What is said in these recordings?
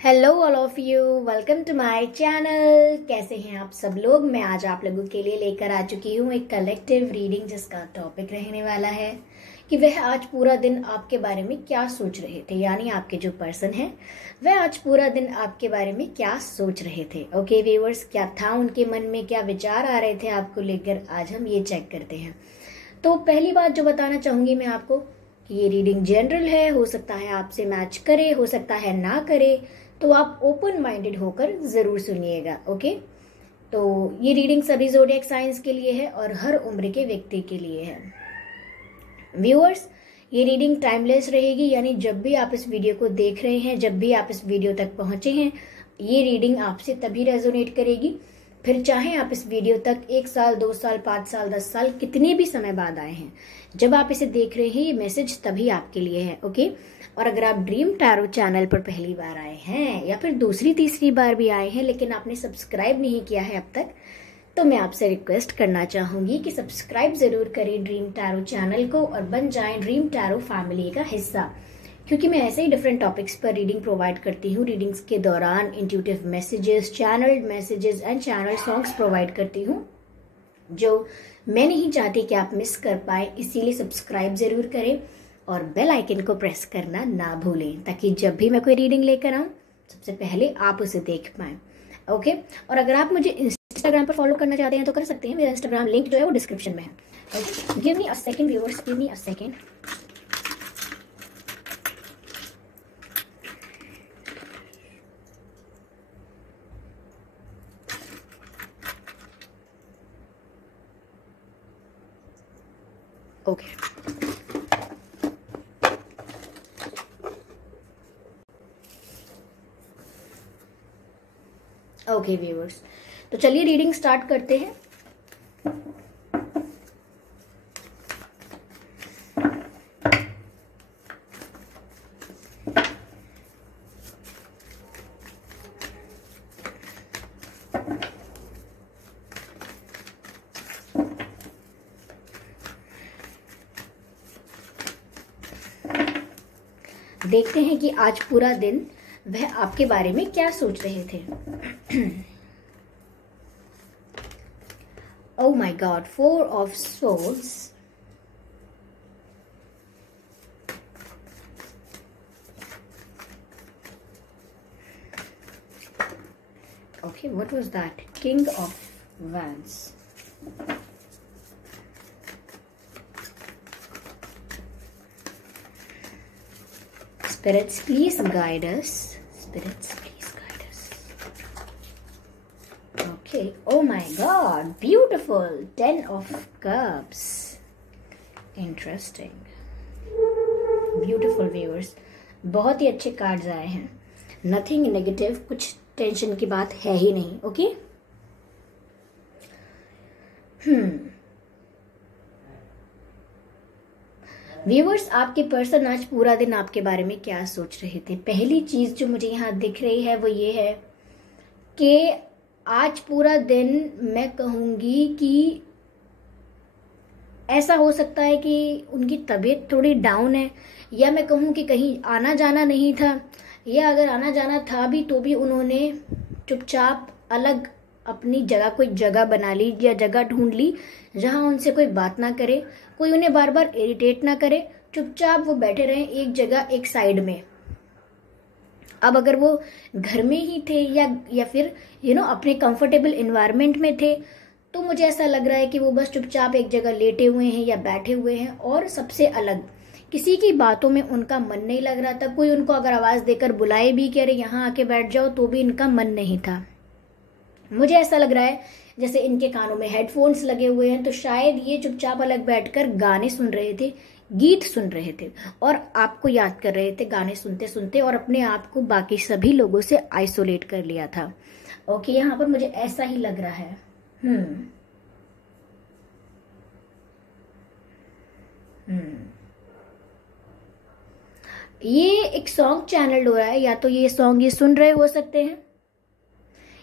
Hello all of you, welcome to my channel. कैसे हैं आप सब लोग। मैं आज आप लोगों के लिए लेकर आ चुकी हूँ एक कलेक्टिव रीडिंग जिसका टॉपिक रहने वाला है कि वह आज पूरा दिन आपके बारे में क्या सोच रहे थे। यानी आपके जो पर्सन है वह आज पूरा दिन आपके बारे में क्या सोच रहे थे। ओके व्यूअर्स, क्या था उनके मन में, क्या विचार आ रहे थे आपको लेकर, आज हम ये चेक करते हैं। तो पहली बात जो बताना चाहूंगी मैं आपको कि ये रीडिंग जनरल है, हो सकता है आपसे मैच करे, हो सकता है ना करे, तो आप ओपन माइंडेड होकर जरूर सुनिएगा। ओके, तो ये रीडिंग सभी ज़ोडिएक साइंस के लिए है और हर उम्र के व्यक्ति के लिए है। व्यूअर्स, ये रीडिंग टाइमलेस रहेगी, यानी जब भी आप इस वीडियो को देख रहे हैं, जब भी आप इस वीडियो तक पहुंचे हैं, ये रीडिंग आपसे तभी रेजोनेट करेगी। फिर चाहे आप इस वीडियो तक 1 साल, 2 साल, 5 साल, 10 साल, कितने भी समय बाद आए हैं, जब आप इसे देख रहे हैं ये मैसेज तभी आपके लिए है। ओके, और अगर आप ड्रीम टैरो चैनल पर पहली बार आए हैं या फिर दूसरी तीसरी बार भी आए हैं लेकिन आपने सब्सक्राइब नहीं किया है अब तक, तो मैं आपसे रिक्वेस्ट करना चाहूंगी कि सब्सक्राइब जरूर करें ड्रीम टैरो चैनल को और बन जाएं ड्रीम टैरो फैमिली का हिस्सा, क्योंकि मैं ऐसे ही डिफरेंट टॉपिक्स पर रीडिंग प्रोवाइड करती हूँ। रीडिंग्स के दौरान intuitive messages, channel messages and channel songs provide करती हूँ जो मैं नहीं चाहती कि आप मिस कर पाए। इसीलिए सब्सक्राइब जरूर करें और बेल आइकन को प्रेस करना ना भूलें, ताकि जब भी मैं कोई रीडिंग लेकर आऊँ सबसे पहले आप उसे देख पाएं। ओके, और अगर आप मुझे इंस्टाग्राम पर फॉलो करना चाहते हैं तो कर सकते हैं। मेरा इंस्टाग्राम लिंक जो है वो डिस्क्रिप्शन में है। Okay, give me a second viewers, give me a second. Okay, okay viewers, तो चलिए रीडिंग स्टार्ट करते हैं। देखते हैं कि आज पूरा दिन वह आपके बारे में क्या सोच रहे थे। Oh my God, 4 of Swords. Okay, what was that? King of Wands. Spirits, please guide us. Spirits, please guide us. Okay. Oh my God, beautiful. 10 of Cups. Interesting. Beautiful viewers. बहुत ही अच्छे कार्ड्स आए हैं। Nothing negative, कुछ tension की बात है ही नहीं। Okay, viewers, आपके पर्सन आज पूरा दिन आपके बारे में क्या सोच रहे थे। पहली चीज जो मुझे यहाँ दिख रही है वो ये है कि आज पूरा दिन मैं कहूंगी कि ऐसा हो सकता है कि उनकी तबीयत थोड़ी डाउन है, या मैं कहूँ कि कहीं आना जाना नहीं था, या अगर आना जाना था भी तो भी उन्होंने चुपचाप अलग अपनी जगह, कोई जगह बना ली या जगह ढूंढ ली जहां उनसे कोई बात ना करे, कोई उन्हें बार बार इरिटेट ना करे, चुपचाप वो बैठे रहे एक जगह, एक साइड में। अब अगर वो घर में ही थे या फिर अपने कंफर्टेबल एनवायरनमेंट में थे, तो मुझे ऐसा लग रहा है कि वो बस चुपचाप एक जगह लेटे हुए हैं या बैठे हुए हैं और सबसे अलग, किसी की बातों में उनका मन नहीं लग रहा था। कोई उनको अगर आवाज देकर बुलाए भी कि अरे यहाँ आके बैठ जाओ, तो भी इनका मन नहीं था। मुझे ऐसा लग रहा है जैसे इनके कानों में हेडफोन्स लगे हुए हैं, तो शायद ये चुपचाप अलग बैठकर गाने सुन रहे थे, गीत सुन रहे थे और आपको याद कर रहे थे गाने सुनते सुनते, और अपने आप को बाकी सभी लोगों से आइसोलेट कर लिया था। ओके, यहाँ पर मुझे ऐसा ही लग रहा है। ये एक सॉन्ग चैनल हो रहा है, या तो ये सॉन्ग ये सुन रहे हो सकते हैं,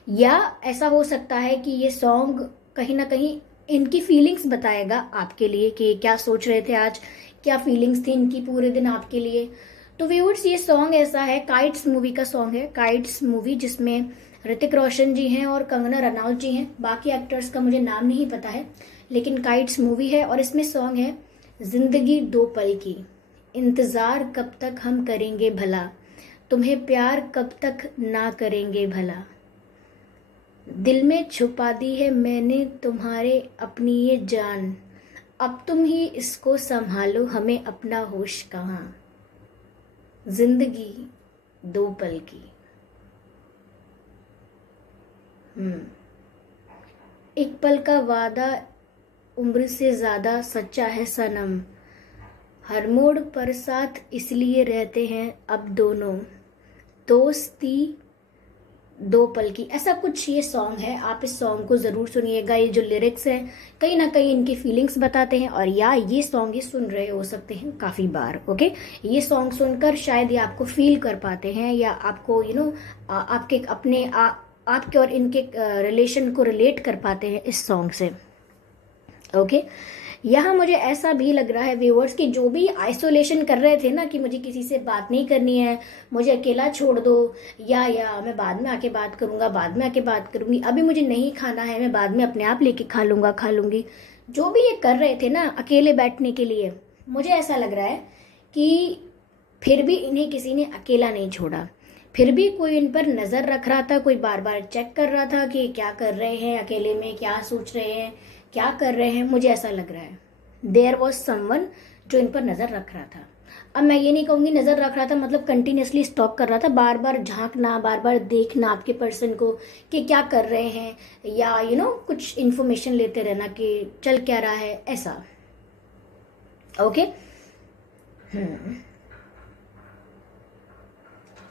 या ऐसा हो सकता है कि ये सॉन्ग कहीं ना कहीं इनकी फीलिंग्स बताएगा आपके लिए कि क्या सोच रहे थे आज, क्या फीलिंग्स थी इनकी पूरे दिन आपके लिए। तो व्यूअर्स ये सॉन्ग ऐसा है, काइट्स मूवी का सॉन्ग है, काइट्स मूवी जिसमें ऋतिक रोशन जी हैं और कंगना रनौत जी हैं। बाकी एक्टर्स का मुझे नाम नहीं पता है, लेकिन काइट्स मूवी है और इसमें सॉन्ग है जिंदगी दो पल की, इंतजार कब तक हम करेंगे भला, तुम्हें प्यार कब तक ना करेंगे भला, दिल में छुपा दी है मैंने तुम्हारे अपनी ये जान, अब तुम ही इसको संभालो हमें अपना होश कहाँ, जिंदगी दो पल की। एक पल का वादा उम्र से ज्यादा सच्चा है सनम, हर मोड़ पर साथ इसलिए रहते हैं अब दोनों, दोस्ती दो पल की। ऐसा कुछ ये सॉन्ग है, आप इस सॉन्ग को जरूर सुनिएगा। ये जो लिरिक्स हैं कहीं ना कहीं इनकी फीलिंग्स बताते हैं, और या ये सॉन्ग ये सुन रहे हो सकते हैं काफी बार। ओके, ये सॉन्ग सुनकर शायद ये आपको फील कर पाते हैं, या आपको आपके अपने आपके और इनके रिलेशन को रिलेट कर पाते हैं इस सॉन्ग से। ओके, यहाँ मुझे ऐसा भी लग रहा है व्यूअर्स कि जो भी आइसोलेशन कर रहे थे ना कि मुझे किसी से बात नहीं करनी है, मुझे अकेला छोड़ दो, या मैं बाद में आके बात करूंगा, बाद में आके बात करूंगी, अभी मुझे नहीं खाना है, मैं बाद में अपने आप लेके खा लूंगा, खा लूंगी, जो भी ये कर रहे थे ना अकेले बैठने के लिए, मुझे ऐसा लग रहा है कि फिर भी इन्हें किसी ने अकेला नहीं छोड़ा। फिर भी कोई इन पर नजर रख रहा था, कोई बार बार चेक कर रहा था कि क्या कर रहे हैं, अकेले में क्या सोच रहे हैं, क्या कर रहे हैं। मुझे ऐसा लग रहा है देयर वॉज समवन जो इन पर नजर रख रहा था। अब मैं ये नहीं कहूंगी नजर रख रहा था मतलब कंटिन्यूसली स्टॉक कर रहा था, बार बार झांकना, बार बार देखना आपके पर्सन को कि क्या कर रहे हैं, या कुछ इन्फॉर्मेशन लेते रहना कि चल क्या रहा है, ऐसा। ओके,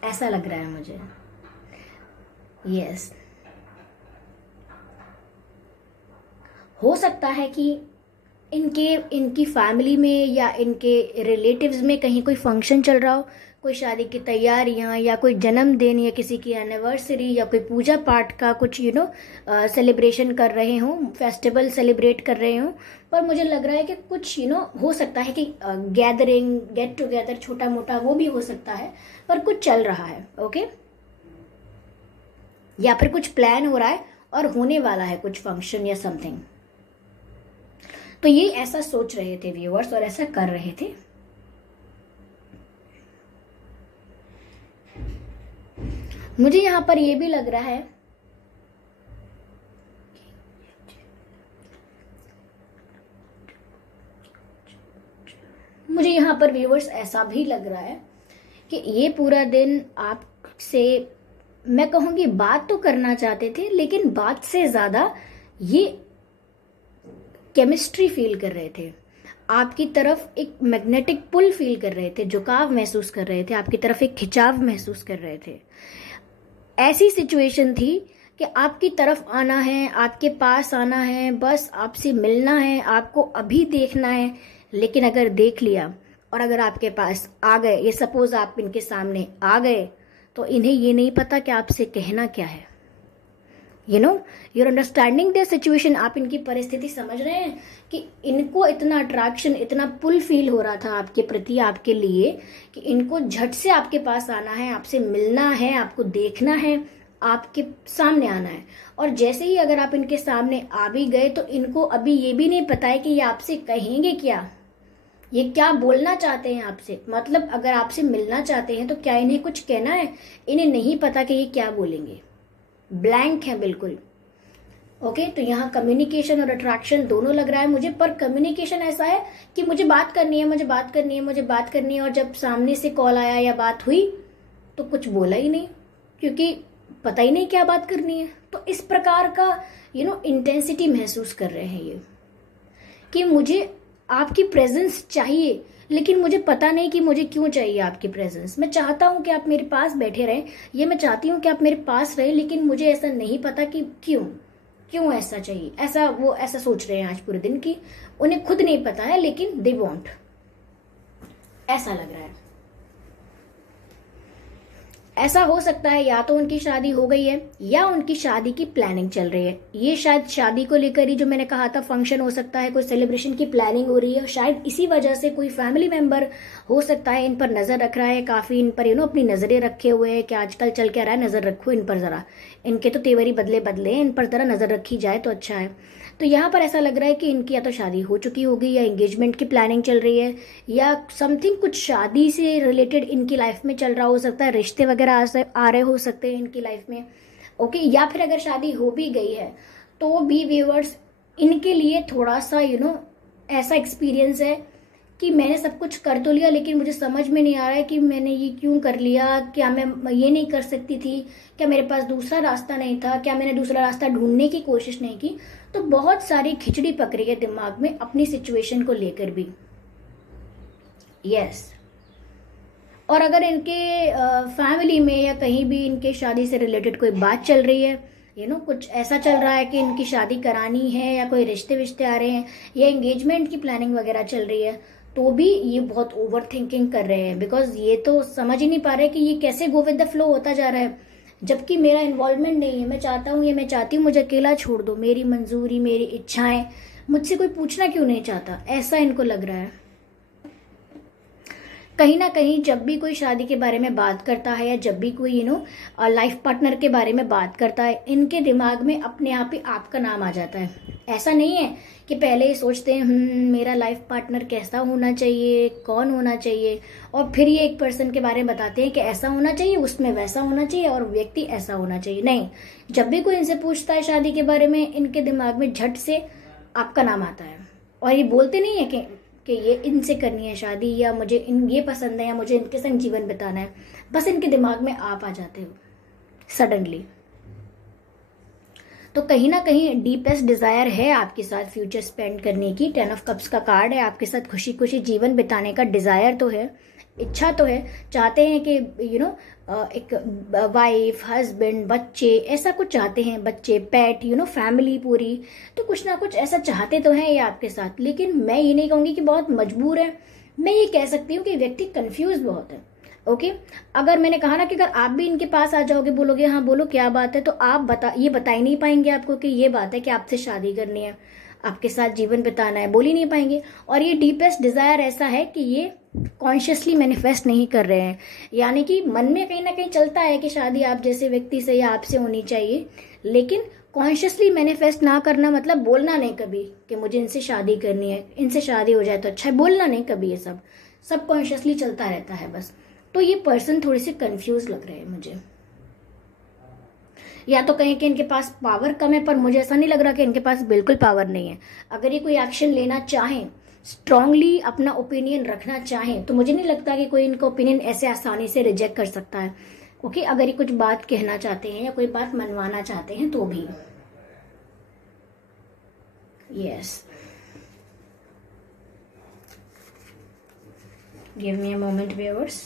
ऐसा लग रहा है मुझे। यस, हो सकता है कि इनकी फैमिली में या इनके रिलेटिव्स में कहीं कोई फंक्शन चल रहा हो, कोई शादी की तैयारियां, या कोई जन्मदिन, या किसी की एनिवर्सरी, या कोई पूजा पाठ का कुछ सेलिब्रेशन कर रहे हों, फेस्टिवल सेलिब्रेट कर रहे हों। पर मुझे लग रहा है कि कुछ हो सकता है कि गैदरिंग, गेट टुगेदर, छोटा मोटा वो भी हो सकता है, पर कुछ चल रहा है। ओके, या फिर कुछ प्लान हो रहा है और होने वाला है कुछ फंक्शन या समथिंग। तो ये ऐसा सोच रहे थे व्यूअर्स और ऐसा कर रहे थे। मुझे यहां पर ये भी लग रहा है व्यूअर्स ऐसा भी लग रहा है कि ये पूरा दिन आपसे, मैं कहूंगी बात तो करना चाहते थे, लेकिन बात से ज्यादा ये केमिस्ट्री फील कर रहे थे, आपकी तरफ एक मैग्नेटिक पुल फील कर रहे थे, झुकाव महसूस कर रहे थे, आपकी तरफ एक खिंचाव महसूस कर रहे थे। ऐसी सिचुएशन थी कि आपकी तरफ आना है, आपके पास आना है, बस आपसे मिलना है, आपको अभी देखना है। लेकिन अगर देख लिया और अगर आपके पास आ गए, ये सपोज आप इनके सामने आ गए, तो इन्हें ये नहीं पता कि आपसे कहना क्या है। you're understanding their situation. आप इनकी परिस्थिति समझ रहे हैं कि इनको इतना अट्रैक्शन, इतना पुल फील हो रहा था आपके प्रति, आपके लिए, कि इनको झट से आपके पास आना है, आपसे मिलना है, आपको देखना है, आपके सामने आना है। और जैसे ही अगर आप इनके सामने आ भी गए तो इनको अभी ये भी नहीं पता है कि ये आपसे कहेंगे क्या, ये क्या बोलना चाहते हैं आपसे। मतलब अगर आपसे मिलना चाहते हैं तो क्या इन्हें कुछ कहना है, इन्हें नहीं पता कि ये क्या बोलेंगे, ब्लैंक है बिल्कुल। ओके, तो यहाँ कम्युनिकेशन और अट्रैक्शन दोनों लग रहा है मुझे। पर कम्युनिकेशन ऐसा है कि मुझे बात करनी है, मुझे बात करनी है, मुझे बात करनी है, और जब सामने से कॉल आया या बात हुई तो कुछ बोला ही नहीं, क्योंकि पता ही नहीं क्या बात करनी है। तो इस प्रकार का इंटेंसिटी महसूस कर रहे हैं ये, कि मुझे आपकी प्रेजेंस चाहिए, लेकिन मुझे पता नहीं कि मुझे क्यों चाहिए आपकी प्रेजेंस। मैं चाहता हूं कि आप मेरे पास बैठे रहें, ये मैं चाहती हूं कि आप मेरे पास रहें, लेकिन मुझे ऐसा नहीं पता कि क्यों ऐसा चाहिए। ऐसा सोच रहे हैं आज पूरे दिन की उन्हें खुद नहीं पता है, लेकिन दे वांट, ऐसा लग रहा है। ऐसा हो सकता है या तो उनकी शादी हो गई है या उनकी शादी की प्लानिंग चल रही है। ये शायद शादी को लेकर ही जो मैंने कहा था फंक्शन हो सकता है, कोई सेलिब्रेशन की प्लानिंग हो रही है, शायद इसी वजह से कोई फैमिली मेंबर हो सकता है इन पर नजर रख रहा है, काफी इन पर अपनी नजरें रखे हुए है कि आजकल चल क्या रहा है, नजर रखो इन पर जरा, इनके तो तेवर ही बदले बदले हैं, इन पर जरा नजर रखी जाए तो अच्छा है। तो यहाँ पर ऐसा लग रहा है कि इनकी या तो शादी हो चुकी होगी या एंगेजमेंट की प्लानिंग चल रही है या समथिंग कुछ शादी से रिलेटेड इनकी लाइफ में चल रहा हो सकता है, रिश्ते वगैरह आ रहे हो सकते हैं इनकी लाइफ में। ओके, या फिर अगर शादी हो भी गई है तो भी व्यूअर्स इनके लिए थोड़ा सा ऐसा एक्सपीरियंस है कि मैंने सब कुछ कर तो लिया लेकिन मुझे समझ में नहीं आ रहा है कि मैंने ये क्यों कर लिया, क्या मैं ये नहीं कर सकती थी, क्या मेरे पास दूसरा रास्ता नहीं था, क्या मैंने दूसरा रास्ता ढूंढने की कोशिश नहीं की। तो बहुत सारी खिचड़ी पक रही है दिमाग में अपनी सिचुएशन को लेकर भी। यस, और अगर इनके फैमिली में या कहीं भी इनके शादी से रिलेटेड कोई बात चल रही है, कुछ ऐसा चल रहा है कि इनकी शादी करानी है या कोई रिश्ते विश्ते आ रहे हैं या एंगेजमेंट की प्लानिंग वगैरह चल रही है, तो भी ये बहुत ओवर थिंकिंग कर रहे हैं। बिकॉज ये तो समझ ही नहीं पा रहे कि ये कैसे गो विद द फ्लो होता जा रहा है, जबकि मेरा इन्वॉल्वमेंट नहीं है। मैं चाहता हूँ, ये मैं चाहती हूँ मुझे अकेला छोड़ दो, मेरी मंजूरी मेरी इच्छाएं, मुझसे कोई पूछना क्यों नहीं चाहता, ऐसा इनको लग रहा है। कहीं ना कहीं जब भी कोई शादी के बारे में बात करता है या जब भी कोई लाइफ पार्टनर के बारे में बात करता है, इनके दिमाग में अपने आप ही आपका नाम आ जाता है। ऐसा नहीं है कि पहले सोचते हैं मेरा लाइफ पार्टनर कैसा होना चाहिए, कौन होना चाहिए, और फिर ये एक पर्सन के बारे में बताते हैं कि ऐसा होना चाहिए, उसमें वैसा होना चाहिए और व्यक्ति ऐसा होना चाहिए। नहीं, जब भी कोई इनसे पूछता है शादी के बारे में, इनके दिमाग में झट से आपका नाम आता है। और ये बोलते नहीं है कि ये इनसे करनी है शादी या मुझे ये पसंद है या मुझे इनके संग जीवन बिताना है, बस इनके दिमाग में आप आ जाते हो सडनली। तो कहीं ना कहीं डीपेस्ट डिजायर है आपके साथ फ्यूचर स्पेंड करने की। 10 ऑफ कप्स का कार्ड है, आपके साथ खुशी खुशी जीवन बिताने का डिजायर तो है, इच्छा तो है, चाहते हैं कि एक वाइफ, हस्बैंड, बच्चे, ऐसा कुछ चाहते हैं, बच्चे, पेट, फैमिली पूरी, तो कुछ ना कुछ ऐसा चाहते तो हैं ये आपके साथ। लेकिन मैं ये नहीं कहूंगी कि बहुत मजबूर है, मैं ये कह सकती हूँ कि व्यक्ति कंफ्यूज बहुत है। ओके, अगर मैंने कहा ना कि अगर आप भी इनके पास आ जाओगे, बोलोगे हाँ बोलो क्या बात है, तो आप ये बता ही नहीं पाएंगे आपको कि ये बात है कि आपसे शादी करनी है, आपके साथ जीवन बिताना है, बोल ही नहीं पाएंगे। और ये डीपेस्ट डिजायर ऐसा है कि ये कॉन्शियसली मैनिफेस्ट नहीं कर रहे हैं, यानी कि मन में कहीं ना कहीं चलता है कि शादी आप जैसे व्यक्ति से या आपसे होनी चाहिए, लेकिन कॉन्शियसली मैनिफेस्ट ना करना मतलब बोलना नहीं कभी कि मुझे इनसे शादी करनी है, इनसे शादी हो जाए तो अच्छा है, बोलना नहीं कभी, ये सब कॉन्शियसली चलता रहता है बस। तो ये पर्सन थोड़े से कंफ्यूज लग रहे हैं मुझे, या तो कहीं कि इनके पास पावर कम है, पर मुझे ऐसा नहीं लग रहा कि इनके पास बिल्कुल पावर नहीं है। अगर ये कोई एक्शन लेना चाहें, स्ट्रांगली अपना ओपिनियन रखना चाहें, तो मुझे नहीं लगता कि कोई इनका ओपिनियन ऐसे आसानी से रिजेक्ट कर सकता है। ओके, अगर ये कुछ बात कहना चाहते हैं या कोई बात मनवाना चाहते हैं तो भी। Yes, give me a moment viewers.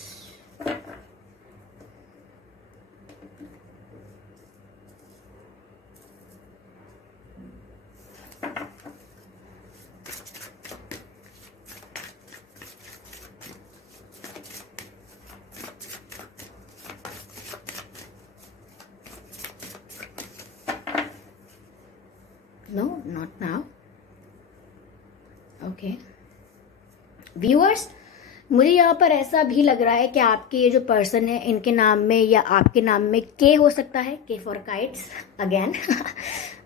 No, not now. Okay. Viewers, मुझे यहाँ पर ऐसा भी लग रहा है कि आपके ये जो पर्सन है, इनके नाम में या आपके नाम में के हो सकता है, के फॉर काइट्स अगेन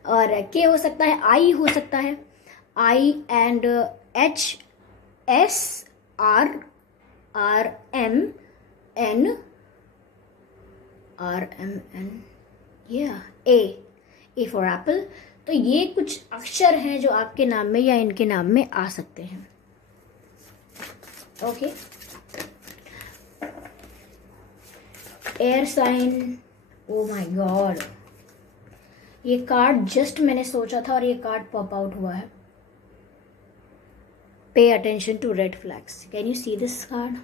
और के हो सकता है, आई हो सकता है, I and H S R R M N या ए फॉर एप्पल। तो ये कुछ अक्षर हैं जो आपके नाम में या इनके नाम में आ सकते हैं। Okay, air sign, oh my god, ये कार्ड जस्ट मैंने सोचा था और ये कार्ड पॉप आउट हुआ है। Pay attention to red flags. Can you see this card?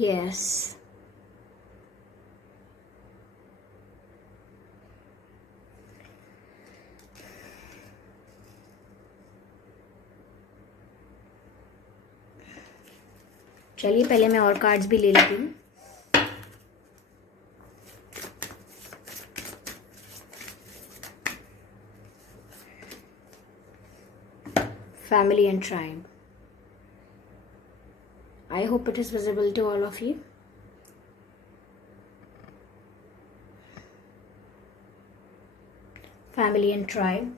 Yes, चलिए पहले मैं और कार्ड्स भी ले लेती हूँ। Family and tribe. I hope it is visible to all of you. Family and tribe.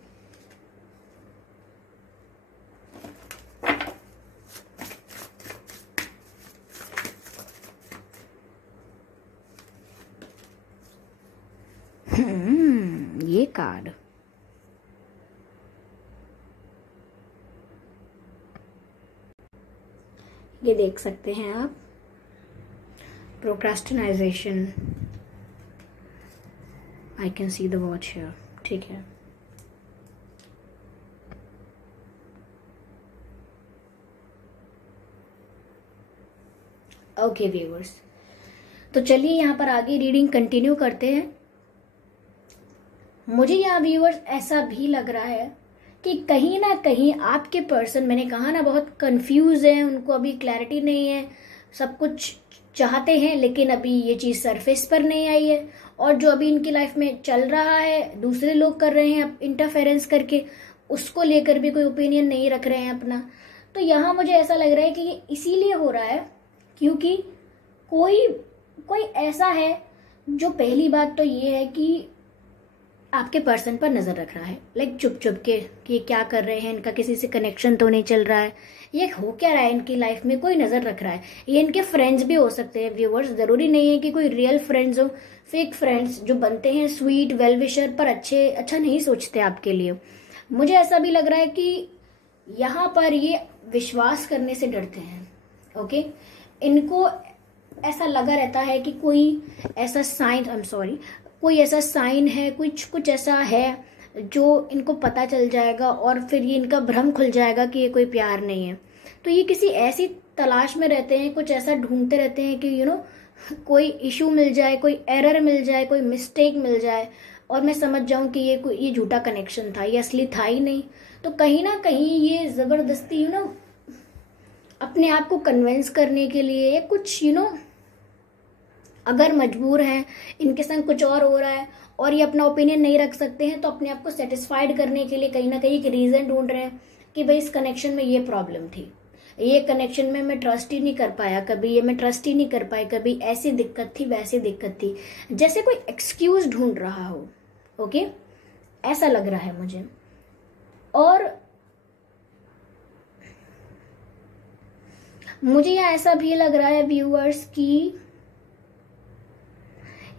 ये कार्ड ये देख सकते हैं आप, procrastination. I can see the watch here, ठीक है। ओके व्यूअर्स, तो चलिए यहाँ पर आगे रीडिंग कंटिन्यू करते हैं। मुझे यहाँ व्यूअर्स ऐसा भी लग रहा है कि कहीं ना कहीं आपके पर्सन, मैंने कहा ना, बहुत कंफ्यूज है, उनको अभी क्लैरिटी नहीं है, सब कुछ चाहते हैं लेकिन अभी ये चीज़ सरफेस पर नहीं आई है, और जो अभी इनकी लाइफ में चल रहा है दूसरे लोग कर रहे हैं इंटरफेरेंस करके, उसको लेकर भी कोई ओपिनियन नहीं रख रहे हैं अपना। तो यहाँ मुझे ऐसा लग रहा है कि ये इसीलिए हो रहा है क्योंकि कोई ऐसा है जो, पहली बात तो ये है कि आपके पर्सन पर नजर रख रहा है, लाइक चुप चुप के कि क्या कर रहे हैं, इनका किसी से कनेक्शन तो नहीं चल रहा है, ये हो क्या रहा है इनकी लाइफ में, कोई नजर रख रहा है। ये इनके फ्रेंड्स भी हो सकते हैं व्यूअर्स, जरूरी नहीं है कि कोई रियल फ्रेंड्स हो, फेक फ्रेंड्स जो बनते हैं स्वीट वेल विशर पर अच्छा नहीं सोचते आपके लिए। मुझे ऐसा भी लग रहा है कि यहाँ पर ये विश्वास करने से डरते हैं। ओके, इनको ऐसा लगा रहता है कि कोई ऐसा कोई ऐसा साइन है, कुछ ऐसा है जो इनको पता चल जाएगा और फिर ये इनका भ्रम खुल जाएगा कि ये कोई प्यार नहीं है। तो ये किसी ऐसी तलाश में रहते हैं, कुछ ऐसा ढूंढते रहते हैं कि कोई इशू मिल जाए, कोई एरर मिल जाए, कोई मिस्टेक मिल जाए और मैं समझ जाऊं कि ये झूठा कनेक्शन था, ये असली था ही नहीं। तो कहीं ना कहीं ये जबरदस्ती अपने आप को कन्विंस करने के लिए कुछ अगर मजबूर हैं, इनके संग कुछ और हो रहा है और ये अपना ओपिनियन नहीं रख सकते हैं, तो अपने आप को सेटिस्फाइड करने के लिए कहीं ना कहीं एक रीजन ढूंढ रहे हैं कि भाई इस कनेक्शन में ये प्रॉब्लम थी, ये कनेक्शन में मैं ट्रस्ट ही नहीं कर पाया, कभी ये मैं ट्रस्ट ही नहीं कर पाई, कभी ऐसी दिक्कत थी वैसी दिक्कत थी, जैसे कोई एक्सक्यूज ढूंढ रहा हो। ओके, ऐसा लग रहा है मुझे। और मुझे यहाँ ऐसा भी लग रहा है व्यूअर्स कि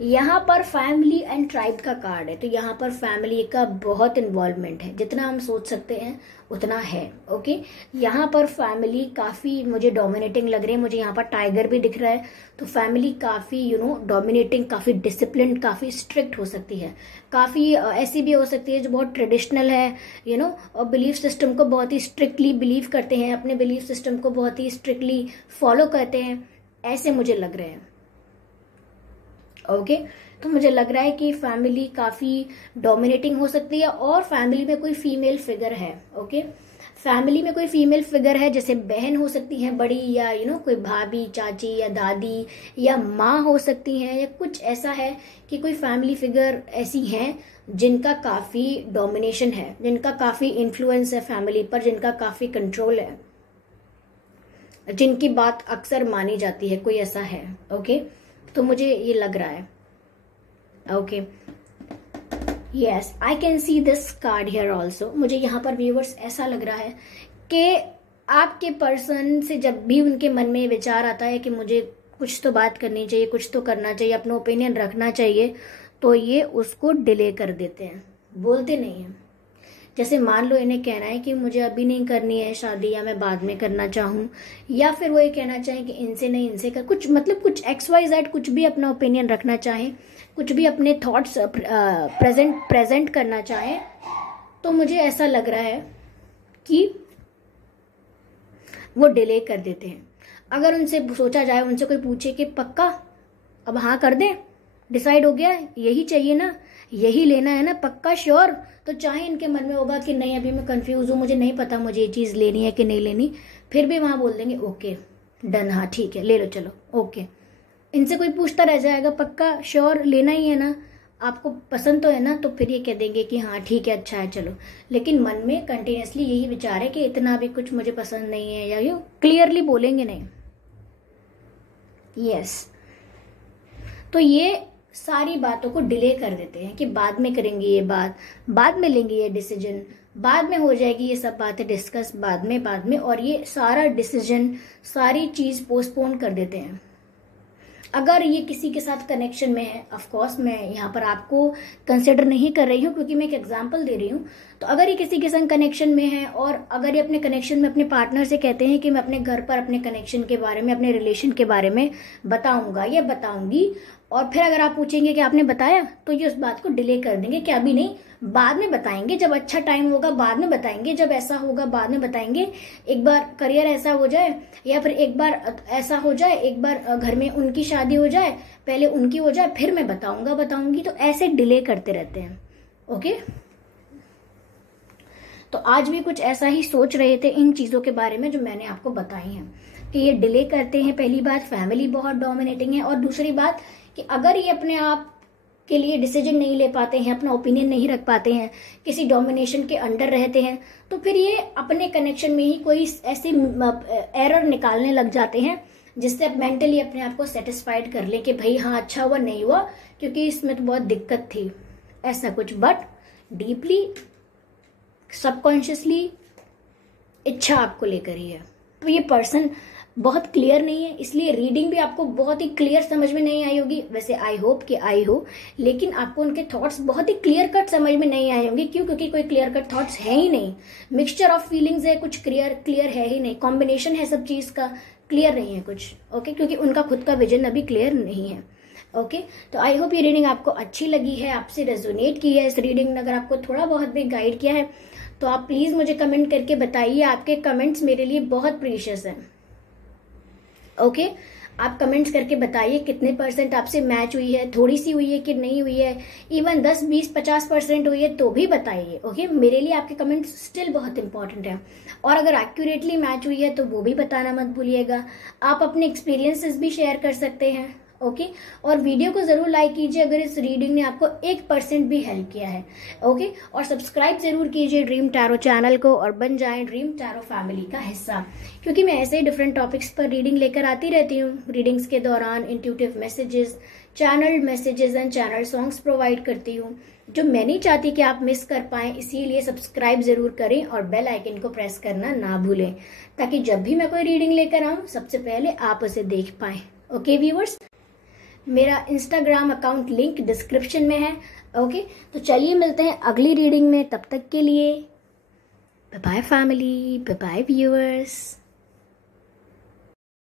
यहाँ पर फैमिली एंड ट्राइब का कार्ड है, तो यहाँ पर फैमिली का बहुत इन्वॉल्वमेंट है, जितना हम सोच सकते हैं उतना है। ओके, यहाँ पर फैमिली काफ़ी मुझे डोमिनेटिंग लग रही है, मुझे यहाँ पर टाइगर भी दिख रहा है, तो फैमिली काफ़ी डोमिनेटिंग, काफ़ी डिसिप्लिन, काफ़ी स्ट्रिक्ट हो सकती है, काफ़ी ऐसी भी हो सकती है जो बहुत ट्रेडिशनल है और बिलीफ सिस्टम को बहुत ही स्ट्रिक्टली बिलीव करते हैं, अपने बिलीफ सिस्टम को बहुत ही स्ट्रिक्टली फॉलो करते हैं, ऐसे मुझे लग रहे हैं। ओके, तो मुझे लग रहा है कि फैमिली काफ़ी डोमिनेटिंग हो सकती है और फैमिली में कोई फीमेल फिगर है। ओके, फैमिली में कोई फीमेल फिगर है, जैसे बहन हो सकती है बड़ी, या कोई भाभी, चाची या दादी या माँ हो सकती हैं, या कुछ ऐसा है कि कोई फैमिली फिगर ऐसी हैं जिनका काफ़ी डोमिनेशन है, जिनका काफ़ी इन्फ्लुएंस है फैमिली पर, जिनका काफ़ी कंट्रोल है, जिनकी बात अक्सर मानी जाती है, कोई ऐसा है। ओके, तो मुझे ये लग रहा है। Okay, yes, I can C this card here also. मुझे यहाँ पर व्यूअर्स ऐसा लग रहा है कि आपके पर्सन से जब भी उनके मन में विचार आता है कि मुझे कुछ तो बात करनी चाहिए, कुछ तो करना चाहिए, अपना ओपिनियन रखना चाहिए, तो ये उसको डिले कर देते हैं, बोलते नहीं हैं। जैसे मान लो इन्हें कहना है कि मुझे अभी नहीं करनी है शादी, या मैं बाद में करना चाहूँ, या फिर वो ये कहना चाहें कि इनसे नहीं इनसे कर, कुछ कुछ XYZ, कुछ भी अपना ओपिनियन रखना चाहें, कुछ भी अपने थॉट्स प्रेजेंट करना चाहें, तो मुझे ऐसा लग रहा है कि वो डिले कर देते हैं। अगर उनसे सोचा जाए, उनसे कोई पूछे कि पक्का अब हाँ कर दें, डिसाइड हो गया, यही चाहिए ना, यही लेना है ना, पक्का श्योर, तो चाहे इनके मन में होगा कि नहीं अभी मैं कंफ्यूज हूँ, मुझे नहीं पता मुझे ये चीज़ लेनी है कि नहीं लेनी, फिर भी वहाँ बोल देंगे ओके डन, हाँ ठीक है ले लो, चलो ओके। इनसे कोई पूछता रह जाएगा, पक्का श्योर लेना ही है ना, आपको पसंद तो है ना, तो फिर ये कह देंगे कि हाँ ठीक है अच्छा है चलो। लेकिन मन में कंटिन्यूसली यही विचार है कि इतना भी कुछ मुझे पसंद नहीं है, या यूँ क्लियरली बोलेंगे नहीं। यस, तो ये सारी बातों को डिले कर देते हैं कि बाद में करेंगे ये बात, बाद में लेंगे ये डिसीजन, बाद में हो जाएगी ये सब बातें डिस्कस, बाद में, और ये सारा डिसीजन, सारी चीज पोस्टपोन कर देते हैं। अगर ये किसी के साथ कनेक्शन में है, ऑफ कोर्स मैं यहाँ पर आपको कंसिडर नहीं कर रही हूँ क्योंकि मैं एक एग्जांपल दे रही हूँ, तो अगर ये किसी के संग कनेक्शन में है और अगर ये अपने कनेक्शन में अपने पार्टनर से कहते हैं कि मैं अपने घर पर अपने कनेक्शन के बारे में, अपने रिलेशन के बारे में बताऊंगा या बताऊंगी, और फिर अगर आप पूछेंगे कि आपने बताया, तो ये उस बात को डिले कर देंगे कि अभी नहीं, बाद में बताएंगे, जब अच्छा टाइम होगा बाद में बताएंगे, जब ऐसा होगा बाद में बताएंगे, एक बार करियर ऐसा हो जाए, या फिर एक बार ऐसा हो जाए, एक बार घर में उनकी शादी हो जाए, पहले उनकी हो जाए, फिर मैं बताऊंगी। तो ऐसे डिले करते रहते हैं। ओके, तो आज भी कुछ ऐसा ही सोच रहे थे इन चीजों के बारे में जो मैंने आपको बताई हैं, कि ये डिले करते हैं। पहली बात, फैमिली बहुत डोमिनेटिंग है, और दूसरी बात कि अगर ये अपने आप के लिए डिसीजन नहीं ले पाते हैं, अपना ओपिनियन नहीं रख पाते हैं, किसी डोमिनेशन के अंडर रहते हैं, तो फिर ये अपने कनेक्शन में ही कोई ऐसे एरर निकालने लग जाते हैं जिससे आप मेंटली अपने आप को सेटिस्फाइड कर ले कि भाई हाँ अच्छा हुआ, नहीं हुआ क्योंकि इसमें तो बहुत दिक्कत थी, ऐसा कुछ। बट डीपली सबकॉन्शियसली इच्छा आपको लेकर ही है। तो ये पर्सन बहुत क्लियर नहीं है, इसलिए रीडिंग भी आपको बहुत ही क्लियर समझ में नहीं आई होगी। वैसे आई होप कि आई हो, लेकिन आपको उनके थॉट्स बहुत ही क्लियर कट समझ में नहीं आए होंगे। क्यों? क्योंकि कोई क्लियर कट थॉट्स है ही नहीं, मिक्सचर ऑफ फीलिंग्स है, कुछ क्लियर है ही नहीं, कॉम्बिनेशन है सब चीज का, क्लियर नहीं है कुछ। ओके, क्योंकि उनका खुद का विजन अभी क्लियर नहीं है। ओके, तो आई होप ये रीडिंग आपको अच्छी लगी है, आपसे रेजोनेट की है इस रीडिंग ने। अगर आपको थोड़ा बहुत भी गाइड किया है तो आप प्लीज मुझे कमेंट करके बताइए। आपके कमेंट्स मेरे लिए बहुत प्रीशियस हैं। ओके, आप कमेंट्स करके बताइए कितने % आपसे मैच हुई है, थोड़ी सी हुई है कि नहीं हुई है, इवन 10, 20, 50% हुई है तो भी बताइए। ओके, मेरे लिए आपके कमेंट्स स्टिल बहुत इंपॉर्टेंट है। और अगर एक्यूरेटली मैच हुई है तो वो भी बताना मत भूलिएगा। आप अपने एक्सपीरियंसेस भी शेयर कर सकते हैं। ओके, और वीडियो को जरूर लाइक कीजिए अगर इस रीडिंग ने आपको 1% भी हेल्प किया है। ओके, और सब्सक्राइब जरूर कीजिए ड्रीम टैरो चैनल को और बन जाएं ड्रीम टैरो फैमिली का हिस्सा, क्योंकि मैं ऐसे ही डिफरेंट टॉपिक्स पर रीडिंग लेकर आती रहती हूँ। रीडिंग्स के दौरान intuitive messages, channel messages and channel songs provide करती हूँ जो मैं नहीं चाहती कि आप मिस कर पाएं। इसीलिए सब्सक्राइब जरूर करें और बेल आइकन को प्रेस करना ना भूलें, ताकि जब भी मैं कोई रीडिंग लेकर आऊँ सबसे पहले आप उसे देख पाएं। ओके व्यूअर्स, मेरा इंस्टाग्राम अकाउंट लिंक डिस्क्रिप्शन में है। ओके, तो चलिए मिलते हैं अगली रीडिंग में। तब तक के लिए bye bye family, bye bye viewers.